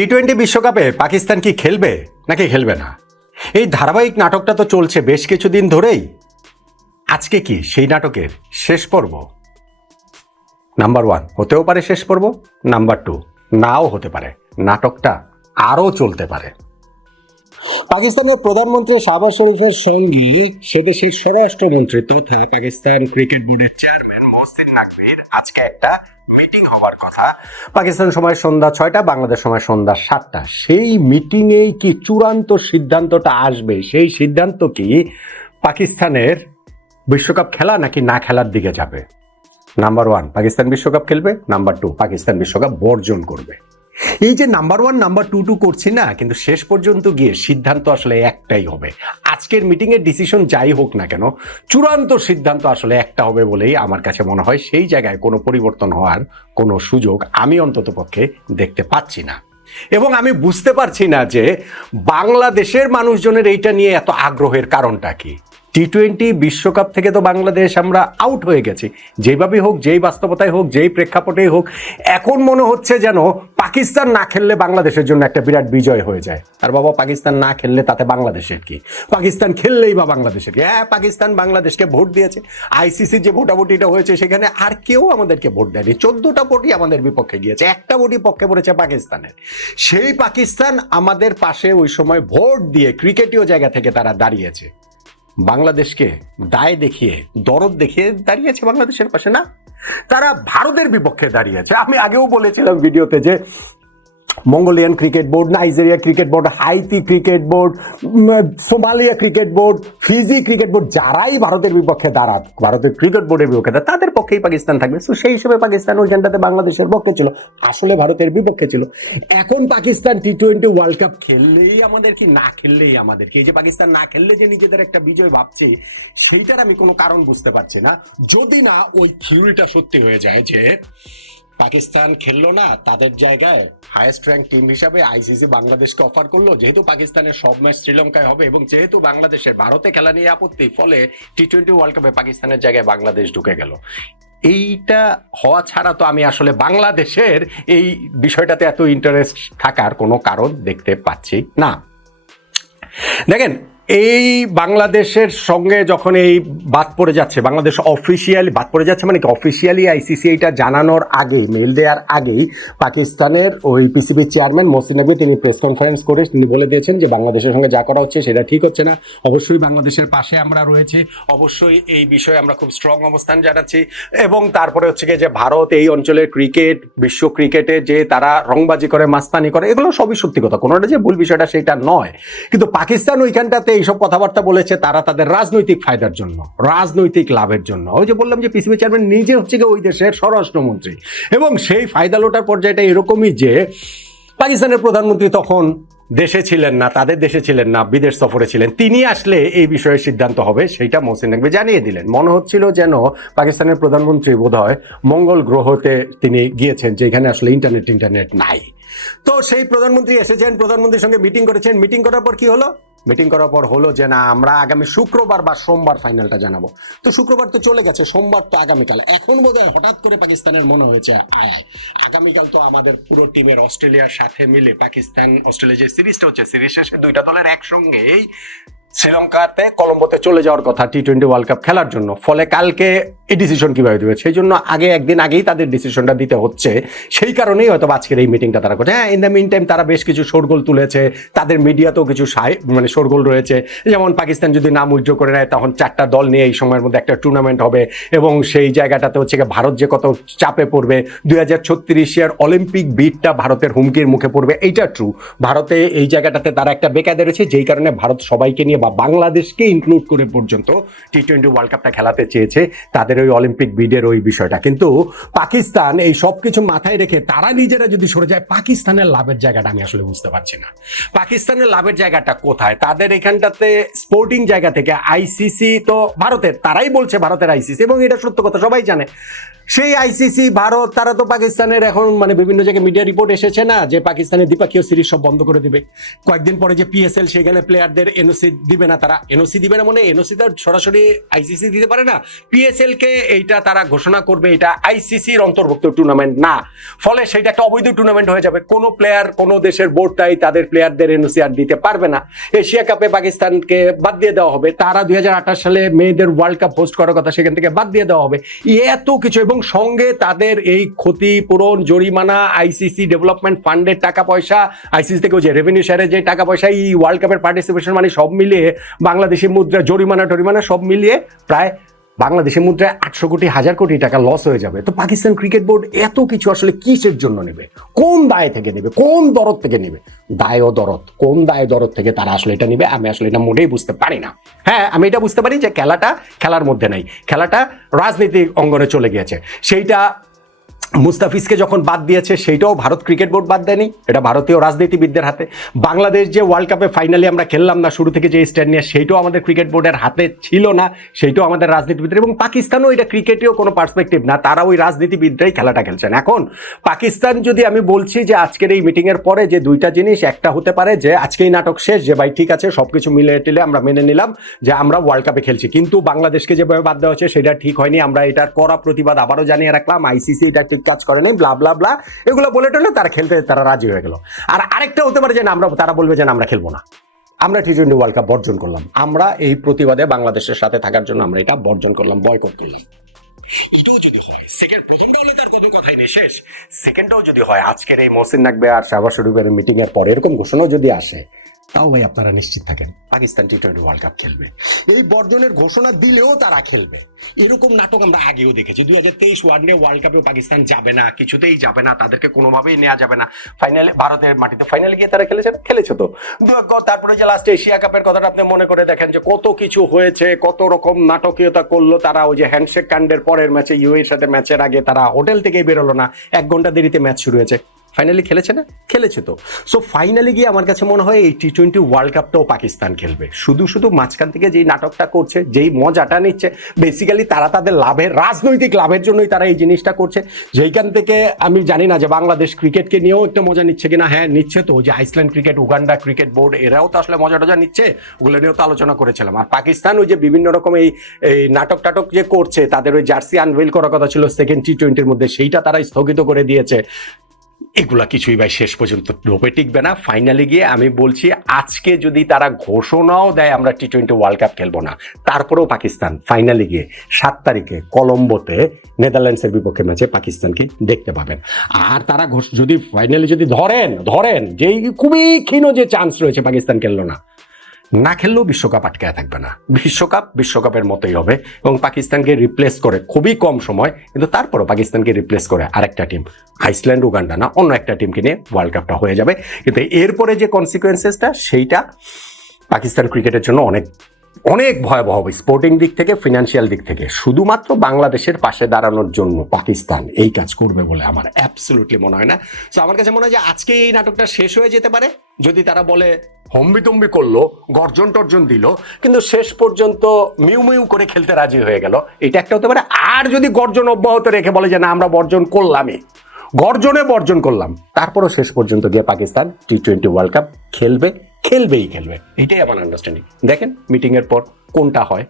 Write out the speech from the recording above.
টি-20 বিশ্বকাপে পাকিস্তান কি খেলবে নাকি খেলবে না, এই ধারাবাহিক নাটকটা তো চলছে বেশ কিছুদিন ধরেই। আজকে কি সেই নাটকের শেষ পর্ব? নাম্বার 1 হতেও পারে শেষ পর্ব, নাম্বার 2 নাও হতে পারে, নাটকটা আরও চলতে পারে। পাকিস্তানের প্রধানমন্ত্রী শাহবাজ শরীফের সঙ্গে সেদেশের স্বরাষ্ট্রমন্ত্রী তথা পাকিস্তান ক্রিকেট বোর্ডের চেয়ারম্যান মহসিন নাকভির আজকে একটা মিটিং হওয়ার কথা। পাকিস্তান সময় সন্ধ্যা 6টা, বাংলাদেশ সময় সন্ধ্যা 7টা। সেই মিটিংয়েই কি চূড়ান্ত সিদ্ধান্তটা আসবে? সেই সিদ্ধান্ত কি পাকিস্তানের বিশ্বকাপ খেলা নাকি না খেলার দিকে যাবে? নাম্বার 1 পাকিস্তান বিশ্বকাপ খেলবে, নাম্বার 2 পাকিস্তান বিশ্বকাপ বর্জন করবে। এই যে নাম্বার 1 নাম্বার 2 করছি না, কিন্তু শেষ পর্যন্ত গিয়ে সিদ্ধান্ত আসলে একটাই হবে। আজকের মিটিংয়ের ডিসিশন যাই হোক না কেন, চূড়ান্ত সিদ্ধান্ত আসলে একটা হবে বলেই আমার কাছে মনে হয়। সেই জায়গায় কোনো পরিবর্তন হওয়ার কোনো সুযোগ আমি অন্তত পক্ষে দেখতে পাচ্ছি না। এবং আমি বুঝতে পারছি না যে বাংলাদেশের মানুষজনের এইটা নিয়ে এত আগ্রহের কারণটা কি। টি-20 বিশ্বকাপ থেকে তো বাংলাদেশ আমরা আউট হয়ে গেছি, যেভাবেই হোক, যেই বাস্তবতায় হোক, যেই প্রেক্ষাপটেই হোক। এখন মনে হচ্ছে যেন পাকিস্তান না খেললে বাংলাদেশের জন্য একটা বিরাট বিজয় হয়ে যায়। আর বাবা, পাকিস্তান না খেললে তাতে বাংলাদেশের কি? পাকিস্তান খেললেই বা বাংলাদেশের কি? হ্যাঁ, পাকিস্তান বাংলাদেশকে ভোট দিয়েছে। আইসিসির যে ভোটাভুটিটা হয়েছে সেখানে আর কেউ আমাদেরকে ভোট দেয়নি। 14টা ভোটই আমাদের বিপক্ষে গিয়েছে, একটা ভোটই পক্ষে পড়েছে পাকিস্তানের। সেই পাকিস্তান আমাদের পাশে ওই সময় ভোট দিয়ে ক্রিকেটীয় জায়গা থেকে তারা দাঁড়িয়েছে। বাংলাদেশকে দায় দেখিয়ে, দরদ দেখিয়ে দাঁড়িয়েছে বাংলাদেশের পাশে না, তারা ভারতের বিপক্ষে দাঁড়িয়েছে। আমি আগেও বলেছিলাম ভিডিওতে যে Mongolian cricket board, Nigeria cricket board, Haiti cricket board, Somalia cricket board, Fiji cricket board, যারাই ভারতের বিপক্ষে দাঁড়াত, ভারতের ক্রিকেট বোর্ডের বিপক্ষে দাঁড়াত, তাদের পক্ষেই পাকিস্তান থাকবে। তো সেই হিসেবে পাকিস্তান ওইখানটাতে বাংলাদেশের পক্ষে ছিল, আসলে ভারতের বিপক্ষে ছিল। এখন পাকিস্তান টি-20 ওয়ার্ল্ড কাপ খেললেই আমাদের কি, না খেললেই আমাদের কি? এই যে পাকিস্তান না খেললে যে নিজেদের একটা বিজয় ভাবছে, সেইটার আমি কোনো কারণ বুঝতে পারছি না। যদি না ওই থিওরিটা সত্যি হয়ে যায় যে পাকিস্তান খেললো না, তাদের জায়গায় হাইয়েস্ট র্যাঙ্ক টিম হিসাবে আইসিসি বাংলাদেশকে অফার করলো, যেহেতু পাকিস্তানের সব ম্যাচ শ্রীলঙ্কায় হবে এবং যেহেতু বাংলাদেশের ভারতে খেলা নিয়ে আপত্তি, ফলে টি-20 ওয়ার্ল্ড কাপে পাকিস্তানের জায়গায় বাংলাদেশ ঢুকে গেল। এইটা হওয়া ছাড়া তো আমি আসলে বাংলাদেশের এই বিষয়টাতে এত ইন্টারেস্ট থাকার কোনো কারণ দেখতে পাচ্ছি না। দেখেন, এই বাংলাদেশের সঙ্গে যখন এই বাদ পড়ে যাচ্ছে, বাংলাদেশ অফিসিয়ালি বাদ পড়ে যাচ্ছে, মানে কি অফিসিয়ালি আইসিসি এইটা জানানোর আগেই, মেল দেওয়ার আগেই পাকিস্তানের ওই পিসিবি চেয়ারম্যান মহসিন নাকভি তিনি প্রেস কনফারেন্স করে তিনি বলে দিয়েছেন যে বাংলাদেশের সঙ্গে যা করা হচ্ছে সেটা ঠিক হচ্ছে না। অবশ্যই বাংলাদেশের পাশে আমরা রয়েছি, অবশ্যই এই বিষয়ে আমরা খুব স্ট্রং অবস্থান জানাচ্ছি। এবং তারপরে হচ্ছে কি যে ভারত এই অঞ্চলের ক্রিকেট, বিশ্ব ক্রিকেটে যে তারা রংবাজি করে, মাস্তানি করে, এগুলো সবই সত্যি কথা, কোনোটা যে ভুল বিষয়টা সেটা নয়। কিন্তু পাকিস্তান ওইখানটাতে এইসব কথাবার্তা বলেছে তারা তাদের রাজনৈতিক ফায়দার জন্য, রাজনৈতিক লাভের জন্য। ওই যে বললাম যে পিসিবি চেয়ারম্যান নিজে হচ্ছে গিয়ে ওই দেশের স্বরাষ্ট্রমন্ত্রী, এবং সেই ফায়দা লোটার পর্যায়টা এরকমই যে পাকিস্তানের প্রধানমন্ত্রী তখন দেশে ছিলেন না, তাদের দেশে ছিলেন না, বিদেশ সফরে ছিলেন। তিনি আসলে এই বিষয়ে সিদ্ধান্ত হবে সেইটা মহসিন নাকভি জানিয়ে দিলেন। মনে হচ্ছিল যেন পাকিস্তানের প্রধানমন্ত্রী বোধহয় মঙ্গল গ্রহতে তিনি গিয়েছেন, যেখানে আসলে ইন্টারনেট নাই। তো সেই প্রধানমন্ত্রী এসেছেন, প্রধানমন্ত্রীর সঙ্গে মিটিং করেছেন। মিটিং করার পর কি হলো? মিটিং করার পর হলো যে না, আমরা আগামী শুক্রবার বা সোমবার ফাইনালটা জানাবো। তো শুক্রবার তো চলে গেছে, সোমবার তো আগামীকাল। এখন বোধহয় হঠাৎ করে পাকিস্তানের মনে হয়েছে আগামীকাল তো আমাদের পুরো টিমের অস্ট্রেলিয়ার সাথে মিলে পাকিস্তান অস্ট্রেলিয়া যে সিরিজটা হচ্ছে, সিরিজ শেষে দুইটা দলের একসঙ্গেই শ্রীলঙ্কাতে, কলম্বোতে চলে যাওয়ার কথা টি-20 ওয়ার্ল্ড কাপ খেলার জন্য। ফলে কালকে এই ডিসিশন কিভাবে দেবে, সেই জন্য একদিন আগেই তাদের ডিসিশনটা দিতে হচ্ছে। সেই কারণেই হয়তো আজকের এই মিটিংটা তারা করছে। হ্যাঁ, ইন দ্য মিন টাইম তারা বেশ কিছু শোরগোল তুলেছে, তাদের মিডিয়াতেও কিছু শোরগোল রয়েছে। যেমন পাকিস্তান যদি নাম উইথড্র করে নেয়, তখন 4টা দল নিয়ে এই সময়ের মধ্যে একটা টুর্নামেন্ট হবে, এবং সেই জায়গাটাতে হচ্ছে ভারত যে কত চাপে পড়বে, 2036 অলিম্পিক বিটটা ভারতের হুমকির মুখে পড়বে। এইটা ট্রু, ভারতে এই জায়গাটাতে তারা একটা বেকায়দা রয়েছে, যেই কারণে ভারত সবাইকে নিয়ে বা বাংলাদেশকে ইনক্লুড করে পর্যন্ত টি-20 ওয়ার্ল্ড কাপটা খেলাতে চেয়েছে, তাদের ওই অলিম্পিক বিডের ওই বিষয়টা। কিন্তু পাকিস্তান এই সব কিছু মাথায় রেখে তারা নিজেরা যদি সরে যায়, পাকিস্তানের লাভের জায়গাটা আমি আসলে বুঝতে পারছি না। পাকিস্তানের লাভের জায়গাটা কোথায়? তাদের এখানটাতে স্পোর্টিং জায়গা থেকে আইসিসি তো ভারতের, তারাই বলছে ভারতের আইসিসি, এবং এটা সত্য কথা, সবাই জানে। সেই আইসিসি ভারত তারা তো পাকিস্তানের এখন মানে বিভিন্ন জায়গায় মিডিয়া রিপোর্ট এসেছে না যে পাকিস্তানের দ্বিপাক্ষীয় সিরিজ সব বন্ধ করে দিবে কয়েকদিন পরে, যে পিএসএল সেখানে প্লেয়ারদের এনওসি দিবে না, তারা এনওসি দিবে না, মানে এনওসি তো সরাসরি আইসিসি দিতে পারে না, পিএসএল কে এইটা তারা ঘোষণা করবে এটা আইসিসির অন্তর্ভুক্ত টুর্নামেন্ট না, ফলে সেটা একটা অবৈধ টুর্নামেন্ট হয়ে যাবে। কোনো প্লেয়ার কোনো দেশের বোর্ডটাই তাদের প্লেয়ারদের এনওসি আর দিতে পারবে না। এশিয়া কাপে পাকিস্তানকে বাদ দিয়ে দেওয়া হবে, তারা 2028 সালে মেয়েদের ওয়ার্ল্ড কাপ হোস্ট করার কথা সেখান থেকে বাদ দিয়ে দেওয়া হবে, এত কিছু, এবং সঙ্গে তাদের এই ক্ষতিপূরণ, জরিমানা, আইসিসি ডেভেলপমেন্ট ফান্ডের টাকা পয়সা, আইসিসি থেকে যে রেভিনিউ শেয়ারের যে টাকা পয়সা, এই ওয়ার্ল্ড কাপের পার্টিসিপেশন মানে সব মিলিয়ে বাংলাদেশি মুদ্রা, জরিমানা টরিমানা সব মিলিয়ে প্রায় বাংলাদেশের মুদ্রায় 800 কোটি 1000 কোটি টাকা লস হয়ে যাবে। তো পাকিস্তান ক্রিকেট বোর্ড এত কিছু আসলে কিসের জন্য নেবে? কোন দায় থেকে নেবে? কোন দরদ থেকে নেবে? দায় ও দরদ, কোন দায় দরদ থেকে তারা আসলে এটা নেবে? আমি আসলে এটা মোটেই বুঝতে পারি না। হ্যাঁ, আমি এটা বুঝতে পারি যে খেলাটা খেলার মধ্যে নাই, খেলাটা রাজনীতিক অঙ্গনে চলে গিয়েছে। সেইটা মুস্তাফিজকে যখন বাদ দিয়েছে সেইটাও ভারত ক্রিকেট বোর্ড বাদ দেয়নি, এটা ভারতীয় রাজনীতিবিদদের হাতে। বাংলাদেশ যে ওয়ার্ল্ড কাপে ফাইনালি আমরা খেললাম না শুরু থেকে, যে স্ট্যান্ড নিয়ে, সেইটাও আমাদের ক্রিকেট বোর্ডের হাতে ছিল না, সেইটাও আমাদের রাজনীতিবিদদের। এবং পাকিস্তানও এটা ক্রিকেটেও কোনো পার্সপেক্টিভ না, তারা ওই রাজনীতিবিদরাই খেলাটা খেলছেন। এখন পাকিস্তান যদি, আমি বলছি যে আজকের এই মিটিংয়ের পরে যে দুইটা জিনিস, একটা হতে পারে যে আজকেই নাটক শেষ, যে ভাই ঠিক আছে সবকিছু মিলে টিলে আমরা মেনে নিলাম যে আমরা ওয়ার্ল্ড কাপে খেলছি, কিন্তু বাংলাদেশকে যেভাবে বাদ দেওয়া হচ্ছে সেটা ঠিক হয়নি, আমরা এটার কড়া প্রতিবাদ আবারও জানিয়ে রাখলাম, আইসিসি এটা ঠিক কাজ করে নাই, ব্লা ব্লা ব্লা, এগুলো বলে টলে তারা খেলতে তারা রাজি হয়ে গেল। আর আরেকটা হতে পারে যে আমরা, তারা বলবে যে আমরা খেলবো না, আমরা টি-20 ওয়ার্ল্ড কাপ বর্জন করলাম, আমরা এই প্রতিবাদে বাংলাদেশের সাথে থাকার জন্য আমরা এটা বর্জন করলাম, বয়কট করলাম। এটাও যদি হয়, প্রথমটা হলে তার কোনো কথাই নেই, শেষ। সেকেন্ডটাও যদি হয়, আজকের এই মহসিন নাকবি আর শাহবাজ শরীফের মিটিং এর পরে এরকম ঘোষণাও যদি আসে, তাও ভাই আপনারা নিশ্চিত থাকেন পাকিস্তান টি-20 ওয়ার্ল্ড কাপ খেলবে। এই বর্জনের ঘোষণা দিলেও তারা খেলবে। এরকম নাটক আমরা আগেও দেখেছি। 2023 ওয়ানডে ওয়ার্ল্ড কাপেও পাকিস্তান যাবে না, কিছুতেই যাবে না, তাদেরকে কোনোভাবেই নেওয়া যাবে না। ফাইনালে ভারতের মাটিতে ফাইনালে গিয়ে তারা খেলেছে তো। তারপরে যে লাস্টে এশিয়া কাপের কথাটা আপনি মনে করে দেখেন যে কত কিছু হয়েছে, কত রকম নাটকীয়তা করলো তারা। ওই যে হ্যান্ডশেক কাণ্ডের পরের ম্যাচে ইউএর সাথে ম্যাচের আগে তারা হোটেল থেকেই বেরোলো না, 1 ঘন্টা দেরিতে ম্যাচ শুরু হয়েছে। ফাইনালি খেলেছে না? খেলেছে তো। সো ফাইনালি গিয়ে আমার কাছে মনে হয় এই টি-20 ওয়ার্ল্ড কাপটাও পাকিস্তান খেলবে। শুধু শুধু মাঝখান থেকে যেই নাটকটা করছে, যেই মজাটা নিচ্ছে, বেসিক্যালি তারা তাদের লাভের, রাজনৈতিক লাভের জন্যই তারা এই জিনিসটা করছে। যেইখান থেকে আমি জানি না যে বাংলাদেশ ক্রিকেটকে নিয়েও একটা মজা নিচ্ছে কিনা। হ্যাঁ নিচ্ছে তো, যে Iceland cricket, Uganda cricket board, এরাও তো আসলে মজা টজা নিচ্ছে, ওগুলো নিয়েও তো আলোচনা করেছিলাম। আর পাকিস্তান ওই যে বিভিন্ন রকম এই নাটক টাটক যে করছে, তাদের ওই জার্সি আনভেল করার কথা ছিল সেকেন্ড টি-20-র মধ্যে, সেইটা তারা স্থগিত করে দিয়েছে। এগুলা কিছুই ভাই শেষ পর্যন্ত লোপে টিকবে না। ফাইনালি গিয়ে আমি বলছি, আজকে যদি তারা ঘোষণাও দেয় আমরা টি-20 ওয়ার্ল্ড কাপ খেলবো না, তারপরেও পাকিস্তান ফাইনালি গিয়ে 7 তারিখে কলম্বোতে নেদারল্যান্ডসের বিপক্ষে ম্যাচে পাকিস্তানকে দেখতে পাবেন। আর তারা যদি ফাইনালি যদি ধরেন যেই খুবই ক্ষীণ যে চান্স রয়েছে পাকিস্তান খেললো না খেললেও বিশ্বকাপ আটকায় থাকবে না, বিশ্বকাপের মতোই হবে। এবং পাকিস্তানকে রিপ্লেস করে খুবই কম সময়, কিন্তু তারপরও পাকিস্তানকে রিপ্লেস করে আরেকটা টিম, আইসল্যান্ড উগান্ডা না, অন্য একটা টিমকে নিয়ে ওয়ার্ল্ড কাপটা হয়ে যাবে। কিন্তু এরপরে যে কনসিকুয়েন্সেসটা, সেইটা পাকিস্তান ক্রিকেটের জন্য অনেক অনেক ভয়াবহ হবে, স্পোর্টিং দিক থেকে, ফিনান্সিয়াল দিক থেকে। শুধুমাত্র বাংলাদেশের পাশে দাঁড়ানোর জন্য পাকিস্তান এই কাজ করবে বলে আমার অ্যাবসলিউটলি মনে হয় না। তো আমার কাছে মনে হয় যে আজকে এই নাটকটা শেষ হয়ে যেতে পারে, যদি তারা বলে হম্বিতম্বি করলো, গর্জন টর্জন দিল, কিন্তু শেষ পর্যন্ত মিউ মিউ করে খেলতে রাজি হয়ে গেল, এটা একটা হতে পারে। আর যদি গর্জন অব্যাহত রেখে বলে যে না আমরা বর্জন করলাম, তারপরও শেষ পর্যন্ত গিয়ে পাকিস্তান টি-20 ওয়ার্ল্ড কাপ খেলবেই খেলবে। এটাই আমার আন্ডারস্ট্যান্ডিং। দেখেন মিটিং এর পর কোনটা হয়।